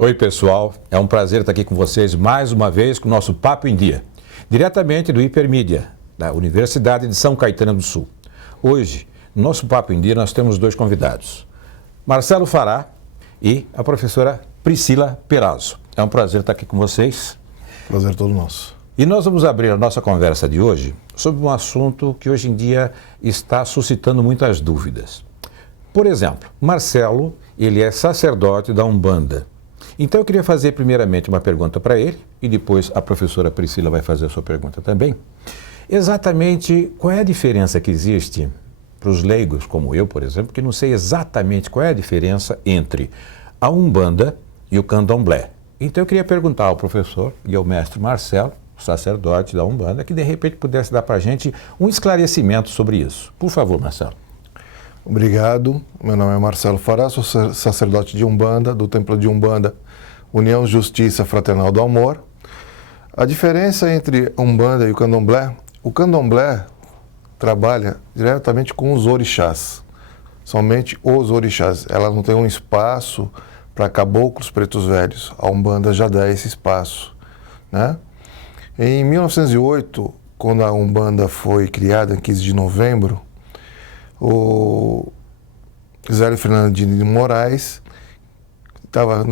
Oi, pessoal. É um prazer estar aqui com vocês mais uma vez com o nosso Papo em Dia, diretamente do Hipermídia, da Universidade de São Caetano do Sul. Hoje, no nosso Papo em Dia, nós temos dois convidados, Marcelo Fará e a professora Priscila Perazzo. É um prazer estar aqui com vocês. Prazer todo nosso. E nós vamos abrir a nossa conversa de hoje sobre um assunto que hoje em dia está suscitando muitas dúvidas. Por exemplo, Marcelo, ele é sacerdote da Umbanda. Então eu queria fazer primeiramente uma pergunta para ele e depois a professora Priscila vai fazer a sua pergunta também. Exatamente qual é a diferença que existe para os leigos, como eu, por exemplo, que não sei exatamente qual é a diferença entre a Umbanda e o Candomblé. Então eu queria perguntar ao professor e ao mestre Marcelo, sacerdote da Umbanda, que de repente pudesse dar para a gente um esclarecimento sobre isso. Por favor, Marcelo. Obrigado. Meu nome é Marcelo Fará, sou sacerdote de Umbanda, do Templo de Umbanda, União Justiça Fraternal do Amor. A diferença entre a Umbanda e o Candomblé trabalha diretamente com os orixás, somente os orixás. Ela não tem um espaço para caboclos pretos velhos. A Umbanda já dá esse espaço, né? Em 1908, quando a Umbanda foi criada, em 15 de novembro, o Zélio Fernando de Moraes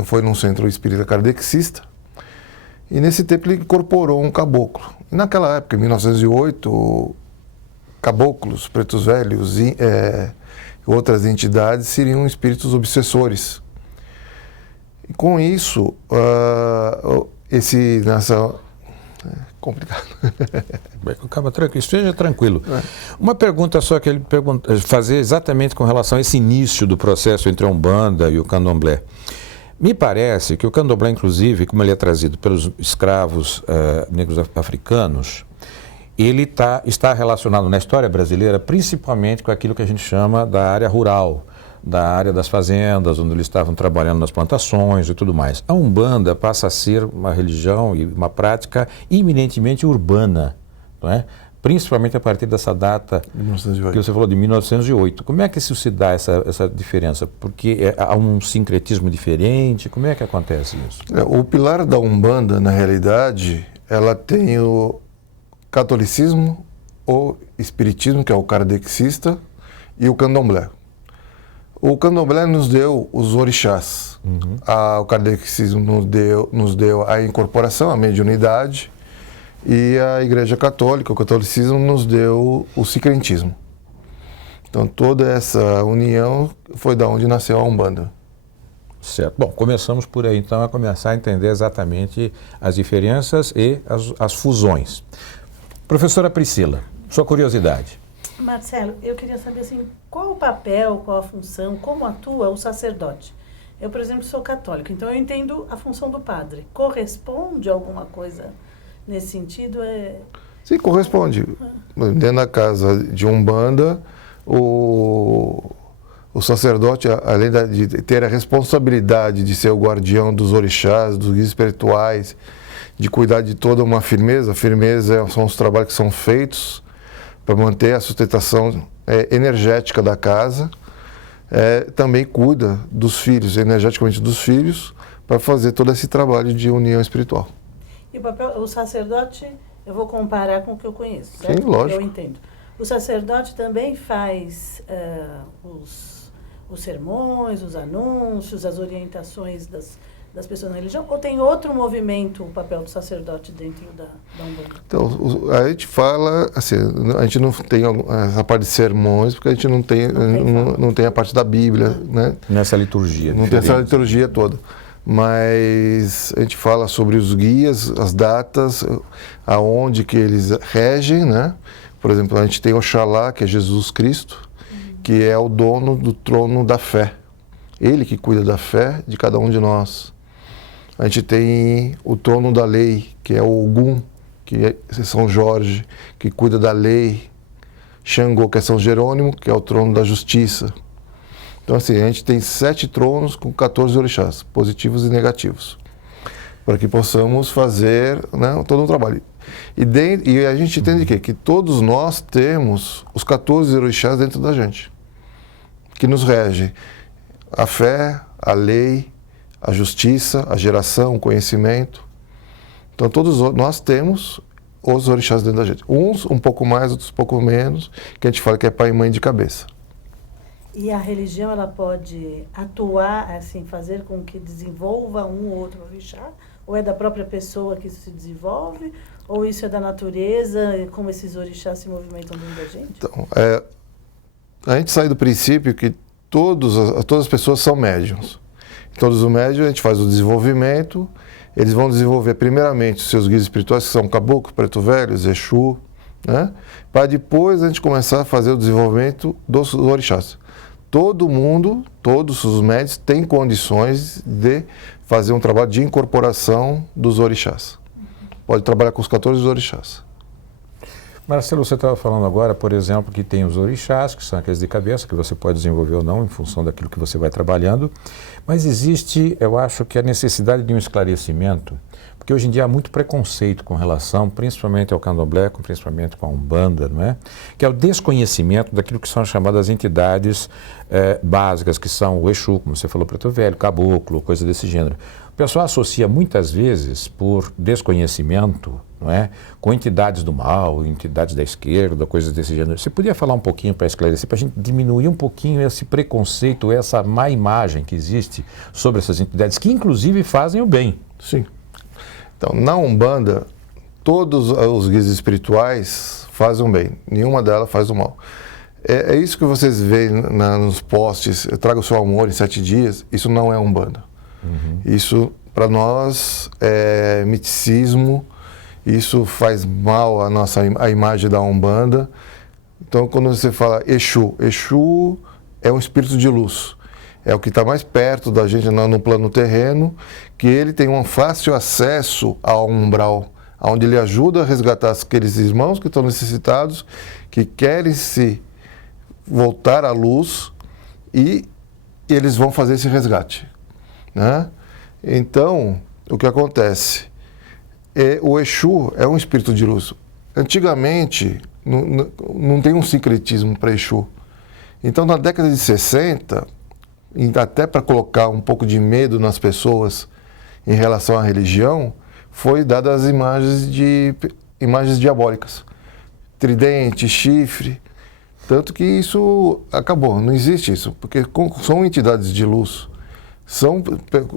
foi num centro espírita kardecista e nesse tempo ele incorporou um caboclo. E naquela época, em 1908, caboclos, pretos velhos e outras entidades seriam espíritos obsessores. E com isso, complicado. Acaba tranquilo, esteja tranquilo. Uma pergunta só que ele fazer exatamente com relação a esse início do processo entre a Umbanda e o Candomblé. Me parece que o Candomblé, inclusive, como ele é trazido pelos escravos negros africanos, ele está relacionado na história brasileira principalmente com aquilo que a gente chama da área rural, da área das fazendas, onde eles estavam trabalhando nas plantações e tudo mais. A Umbanda passa a ser uma religião e uma prática eminentemente urbana, não é? Principalmente a partir dessa data 1908. Que você falou, de 1908. Como é que isso se dá, essa diferença? Porque há um sincretismo diferente? Como é que acontece isso? O pilar da Umbanda, na realidade, ela tem o catolicismo, o espiritismo, que é o kardecista, e o candomblé. O candomblé nos deu os orixás, o kardecismo nos deu a incorporação, a mediunidade, e a Igreja Católica, o catolicismo, nos deu o sincretismo. Então toda essa união foi da onde nasceu a Umbanda. Certo. Bom, começamos por aí então a começar a entender exatamente as diferenças e as fusões. Professora Priscila, sua curiosidade. Marcelo, eu queria saber assim, qual o papel, qual a função, como atua o sacerdote? Eu, por exemplo, sou católica, então eu entendo a função do padre. Corresponde a alguma coisa nesse sentido? Sim, corresponde. Dentro da casa de Umbanda, o sacerdote, além de ter a responsabilidade de ser o guardião dos orixás, dos guias espirituais, de cuidar de toda uma firmeza, são os trabalhos que são feitos para manter a sustentação energética da casa, também cuida dos filhos, energeticamente dos filhos, para fazer todo esse trabalho de união espiritual. E o sacerdote, eu vou comparar com o que eu conheço, certo? Sim, lógico. Eu entendo. O sacerdote também faz os sermões, os anúncios, as orientações das pessoas na religião, ou tem outro movimento, o papel do sacerdote dentro da Umbanda? Então, a gente fala, assim, a gente não tem essa parte de sermões, porque a gente não tem a parte da Bíblia, né? Nessa liturgia. Não tem essa liturgia toda. Mas a gente fala sobre os guias, as datas, aonde que eles regem, né? Por exemplo, a gente tem Oxalá, que é Jesus Cristo, que é o dono do trono da fé. Ele que cuida da fé de cada um de nós. A gente tem o trono da lei, que é o Ogum, que é São Jorge, que cuida da lei. Xangô, que é São Jerônimo, que é o trono da justiça. Então, assim, a gente tem 7 tronos com 14 orixás, positivos e negativos, para que possamos fazer, né, todo um trabalho. E a gente entende que todos nós temos os 14 orixás dentro da gente, que nos regem a fé, a lei, a justiça, a geração, o conhecimento. Então todos nós temos os orixás dentro da gente. Uns um pouco mais, outros um pouco menos, que a gente fala que é pai e mãe de cabeça. E a religião, ela pode atuar, assim, fazer com que desenvolva um ou outro orixá? Ou é da própria pessoa que isso se desenvolve? Ou isso é da natureza, e como esses orixás se movimentam dentro da gente? Então, a gente sai do princípio que todas as pessoas são médiums. Todos os médiums, a gente faz o desenvolvimento, eles vão desenvolver primeiramente os seus guias espirituais, que são Caboclo, Preto Velho, Exu, né? Para depois a gente começar a fazer o desenvolvimento dos orixás. Todo mundo, todos os médios têm condições de fazer um trabalho de incorporação dos orixás. Pode trabalhar com os 14 orixás. Marcelo, você estava falando agora, por exemplo, que tem os orixás, que são aqueles de cabeça, que você pode desenvolver ou não, em função daquilo que você vai trabalhando. Mas existe, eu acho, que a necessidade de um esclarecimento, porque hoje em dia há muito preconceito com relação, principalmente ao candomblé, principalmente com a Umbanda, não é? Que é o desconhecimento daquilo que são as chamadas entidades básicas, que são o Exu, como você falou, Preto Velho, Caboclo, coisa desse gênero. O pessoal associa muitas vezes, por desconhecimento, não é, com entidades do mal, entidades da esquerda, coisas desse gênero. Você podia falar um pouquinho para esclarecer, para a gente diminuir um pouquinho esse preconceito, essa má imagem que existe sobre essas entidades, que inclusive fazem o bem? Sim. Então, na Umbanda, todos os guias espirituais fazem o bem, nenhuma delas faz o mal. É isso que vocês veem nos posts, traga o seu amor em 7 dias, isso não é Umbanda. Isso, para nós, é misticismo, isso faz mal à imagem da Umbanda. Então, quando você fala Exu, Exu é um espírito de luz. É o que está mais perto da gente no plano terreno, que ele tem um fácil acesso ao umbral, onde ele ajuda a resgatar aqueles irmãos que estão necessitados, que querem se voltar à luz, e eles vão fazer esse resgate, né? Então, o que acontece? O Exu é um espírito de luz. Antigamente, não tem um sincretismo para Exu. Então, na década de 60, até para colocar um pouco de medo nas pessoas em relação à religião, foi dadas as imagens diabólicas. Tridente, chifre. Tanto que isso acabou, não existe isso, porque são entidades de luz. São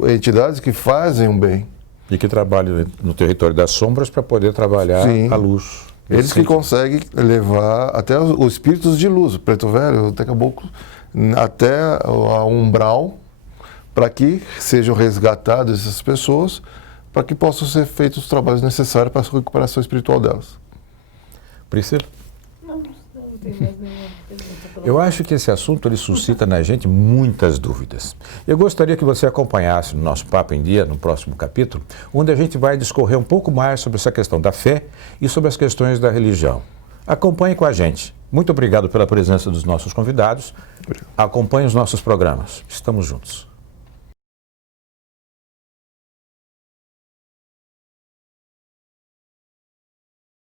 entidades que fazem o bem. E que trabalham no território das sombras para poder trabalhar a luz. Eles que conseguem levar até os espíritos de luz, o Preto Velho, até Caboclo, até a umbral, para que sejam resgatadas essas pessoas, para que possam ser feitos os trabalhos necessários para a recuperação espiritual delas. Priscila? Não tem mais nenhuma pergunta. Eu acho que esse assunto ele suscita na gente muitas dúvidas. Eu gostaria que você acompanhasse no nosso Papo em Dia, no próximo capítulo, onde a gente vai discorrer um pouco mais sobre essa questão da fé e sobre as questões da religião. Acompanhe com a gente. Muito obrigado pela presença dos nossos convidados. Acompanhe os nossos programas. Estamos juntos.